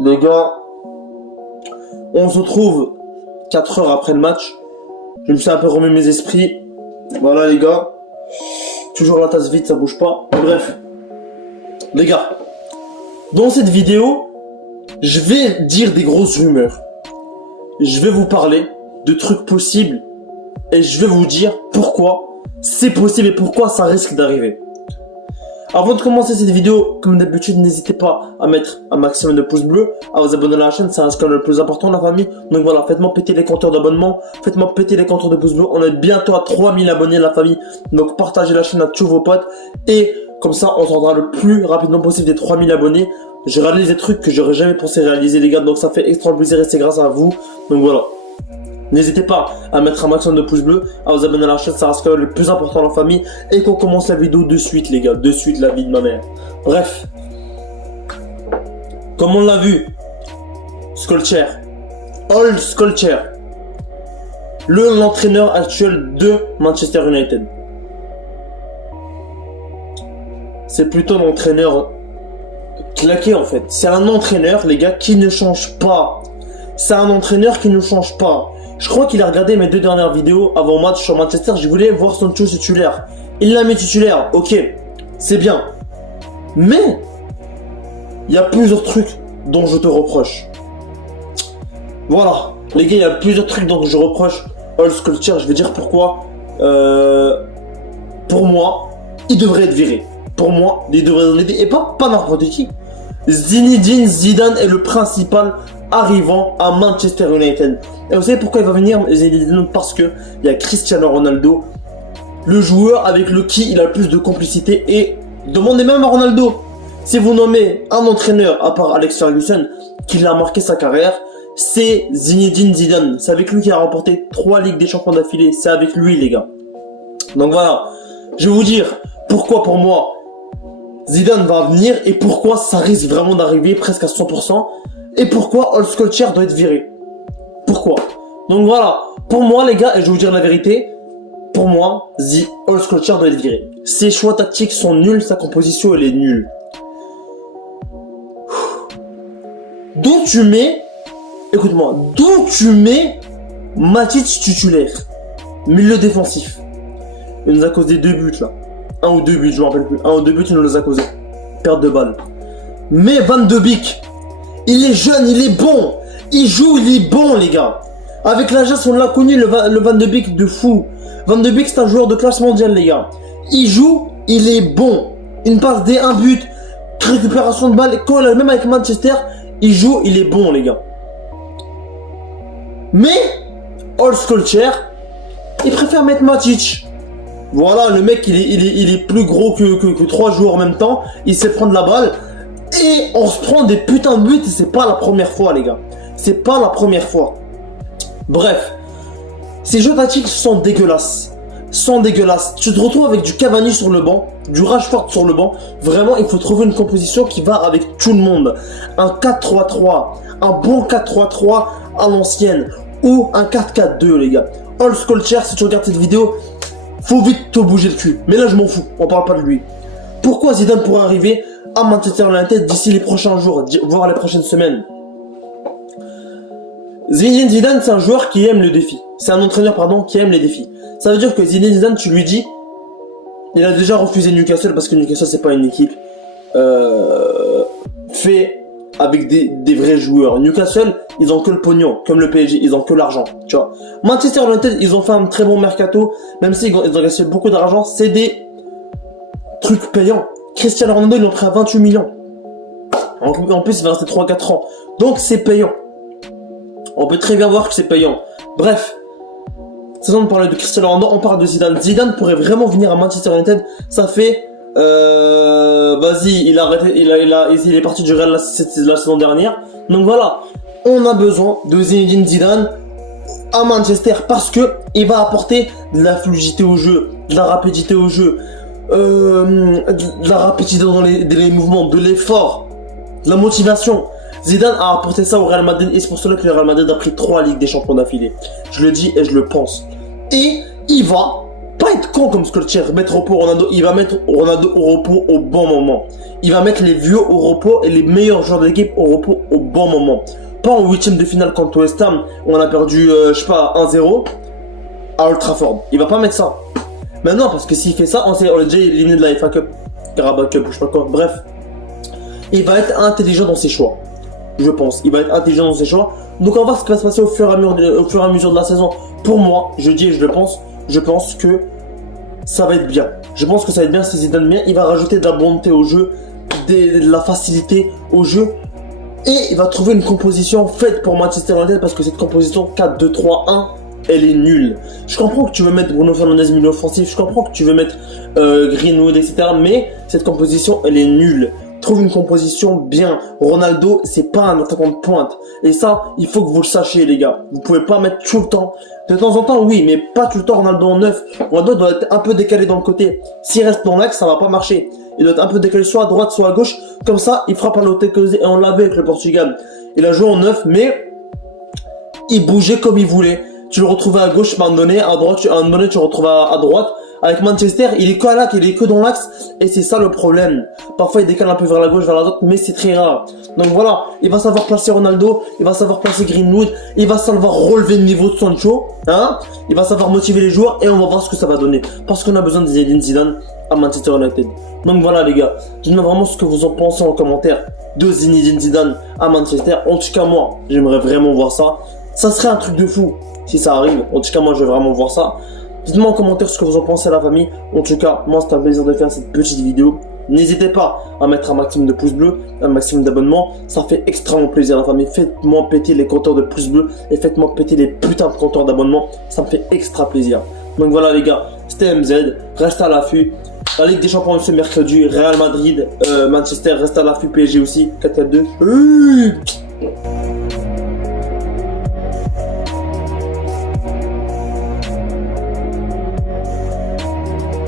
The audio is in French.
Les gars, on se retrouve 4 heures après le match. Je me suis un peu remis mes esprits. Voilà les gars. Toujours la tasse vide, ça bouge pas. Bref. Les gars, dans cette vidéo, je vais dire des grosses rumeurs. Je vais vous parler de trucs possibles. Et je vais vous dire pourquoi c'est possible et pourquoi ça risque d'arriver. Avant de commencer cette vidéo, comme d'habitude, n'hésitez pas à mettre un maximum de pouces bleus, à vous abonner à la chaîne, c'est un scan le plus important de la famille. Donc voilà, faites-moi péter les compteurs d'abonnement, faites-moi péter les compteurs de pouces bleus. On est bientôt à 3000 abonnés la famille, donc partagez la chaîne à tous vos potes. Et comme ça, on se rendra le plus rapidement possible des 3000 abonnés. Je réalise des trucs que j'aurais jamais pensé réaliser les gars, donc ça fait extra plaisir et c'est grâce à vous. Donc voilà. N'hésitez pas à mettre un maximum de pouces bleus, à vous abonner à la chaîne, ça reste quand même le plus important dans la famille. Et qu'on commence la vidéo de suite les gars, de suite la vie de ma mère. Bref, comme on l'a vu, Solskjaer, Ole Solskjaer, l'entraîneur actuel de Manchester United. C'est plutôt l'entraîneur claqué en fait. C'est un entraîneur les gars qui ne change pas. C'est un entraîneur qui ne change pas. Je crois qu'il a regardé mes 2 dernières vidéos avant match sur Manchester. Je voulais voir son show titulaire. Il l'a mis titulaire. Ok, c'est bien. Mais il y a plusieurs trucs dont je te reproche. Voilà, les gars, il y a plusieurs trucs dont je reproche Ole Solskjaer. Je vais dire pourquoi. Pour moi, il devrait être viré. Pour moi, il devrait être viré. Et pas n'importe qui. Zinedine Zidane est le principal arrivant à Manchester United. Et vous savez pourquoi il va venir Zinedine? Parce que il y a Cristiano Ronaldo, le joueur avec qui il a le plus de complicité. Et demandez même à Ronaldo, si vous nommez un entraîneur à part Alex Ferguson qui a marqué sa carrière, c'est Zinedine Zidane. C'est avec lui qu'il a remporté 3 Ligues des Champions d'affilée. C'est avec lui les gars. Donc voilà, je vais vous dire pourquoi pour moi Zidane va venir et pourquoi ça risque vraiment d'arriver presque à 100%. Et pourquoi Ole Solskjaer doit être viré. Pourquoi? Donc voilà, pour moi les gars, et je vais vous dire la vérité, pour moi, Ole Solskjaer doit être viré. Ses choix tactiques sont nuls, sa composition elle est nulle. D'où tu mets, écoute-moi, d'où tu mets Matic titulaire, milieu défensif. Il nous a causé 2 buts là. 1 ou 2 buts, je me rappelle plus. 1 ou 2 buts, il nous les a causés. Perte de balle. Mais Van de Beek, il est jeune, il est bon. Il joue, il est bon, les gars. Avec l'Ajax, on l'a connu, le Van de Beek de fou. Van de Beek, c'est un joueur de classe mondiale, les gars. Il joue, il est bon. Une passe D, un but, récupération de balle. Même avec Manchester, il joue, il est bon, les gars. Mais, Ole Solskjaer, il préfère mettre Matic. Voilà, le mec, il est plus gros que 3 joueurs en même temps. Il sait prendre la balle. Et on se prend des putains de buts et c'est pas la première fois les gars. C'est pas la première fois. Bref. Ces jeux tactiques sont dégueulasses. Tu te retrouves avec du Cavani sur le banc, du Rashford sur le banc. Vraiment, il faut trouver une composition qui va avec tout le monde. Un 4-3-3. Un bon 4-3-3 à l'ancienne. Ou un 4-4-2 les gars. Ole Solskjaer, si tu regardes cette vidéo, faut vite te bouger le cul. Mais là je m'en fous, on parle pas de lui. Pourquoi Zidane pourrait arriver à Manchester United d'ici les prochains jours, voire les prochaines semaines? Zinedine Zidane, c'est un joueur qui aime le défi. C'est un entraîneur, pardon, qui aime les défis. Ça veut dire que Zinedine Zidane, tu lui dis, il a déjà refusé Newcastle parce que Newcastle c'est pas une équipe fait avec des vrais joueurs. Newcastle, ils ont que le pognon, comme le PSG, ils ont que l'argent, tu vois. Manchester United, ils ont fait un très bon mercato, même s'ils ont gagné beaucoup d'argent, c'est des trucs payants. Cristiano Ronaldo, ils l'ont pris à 28 millions. En plus, il va rester 3-4 ans. Donc, c'est payant. On peut très bien voir que c'est payant. Bref. C'est ça, on parlait de Cristiano Ronaldo, on parle de Zidane. Zidane pourrait vraiment venir à Manchester United. Ça fait... vas-y, il a arrêté, il est parti du Real la saison dernière. Donc voilà. On a besoin de Zinedine Zidane à Manchester parce que il va apporter de la fluidité au jeu, de la rapidité au jeu. De la rapidité dans les mouvements, de l'effort, de la motivation. Zidane a apporté ça au Real Madrid et c'est pour cela que le Real Madrid a pris 3 Ligues des Champions d'affilée. Je le dis et je le pense. Et il va pas être con comme Solskjaer, mettre au repos Ronaldo. Il va mettre Ronaldo au repos au bon moment. Il va mettre les vieux au repos et les meilleurs joueurs de l'équipe au repos au bon moment. Pas en huitième de finale contre West Ham où on a perdu, 1-0 à Old Trafford. Il va pas mettre ça. Maintenant, parce que s'il fait ça, on est déjà éliminé de la FA Cup, Carabao Cup, je sais pas quoi. Bref, il va être intelligent dans ses choix. Je pense. Il va être intelligent dans ses choix. Donc on va voir ce qui va se passer au fur et à mesure de la saison. Pour moi, je dis et je le pense, je pense que ça va être bien. Je pense que ça va être bien si Zidane bien. Il va rajouter de la bonté au jeu, de la facilité au jeu. Et il va trouver une composition faite pour Manchester United parce que cette composition 4-2-3-1, elle est nulle. Je comprends que tu veux mettre Bruno Fernandes milieu offensif, je comprends que tu veux mettre Greenwood, etc. Mais cette composition, elle est nulle. Trouve une composition bien. Ronaldo, c'est pas un attaquant de pointe. Et ça, il faut que vous le sachiez, les gars. Vous pouvez pas mettre tout le temps. De temps en temps, oui, mais pas tout le temps Ronaldo en neuf. Ronaldo doit être un peu décalé dans le côté. S'il reste dans l'axe, ça va pas marcher. Il doit être un peu décalé soit à droite, soit à gauche. Comme ça, il frappe à l'autre côté. Et on l'avait avec le Portugal. Il a joué en neuf, mais il bougeait comme il voulait. Tu le retrouvais à gauche, à un moment donné, à droite, à un moment donné, tu le retrouvais à droite. Avec Manchester, il est que à l'axe, il est que dans l'axe, et c'est ça le problème. Parfois, il décale un peu vers la gauche, vers la droite, mais c'est très rare. Donc voilà, il va savoir placer Ronaldo, il va savoir placer Greenwood, il va savoir relever le niveau de Sancho, hein. Il va savoir motiver les joueurs, et on va voir ce que ça va donner. Parce qu'on a besoin de Zinedine Zidane à Manchester United. Donc voilà les gars, dites-moi vraiment ce que vous en pensez en commentaire de Zinedine Zidane à Manchester. En tout cas moi, j'aimerais vraiment voir ça. Ça serait un truc de fou si ça arrive. En tout cas moi, je vais vraiment voir ça. Dites-moi en commentaire ce que vous en pensez la famille. En tout cas, moi c'était un plaisir de faire cette petite vidéo. N'hésitez pas à mettre un maximum de pouces bleus, un maximum d'abonnements. Ça fait extrêmement plaisir la famille. Faites-moi péter les compteurs de pouces bleus et faites-moi péter les putains de compteurs d'abonnements. Ça me fait extra plaisir. Donc voilà les gars, c'était MZ. Restez à l'affût. La Ligue des Champions ce mercredi. Real Madrid, Manchester, restez à l'affût. PSG aussi. 4-4-2.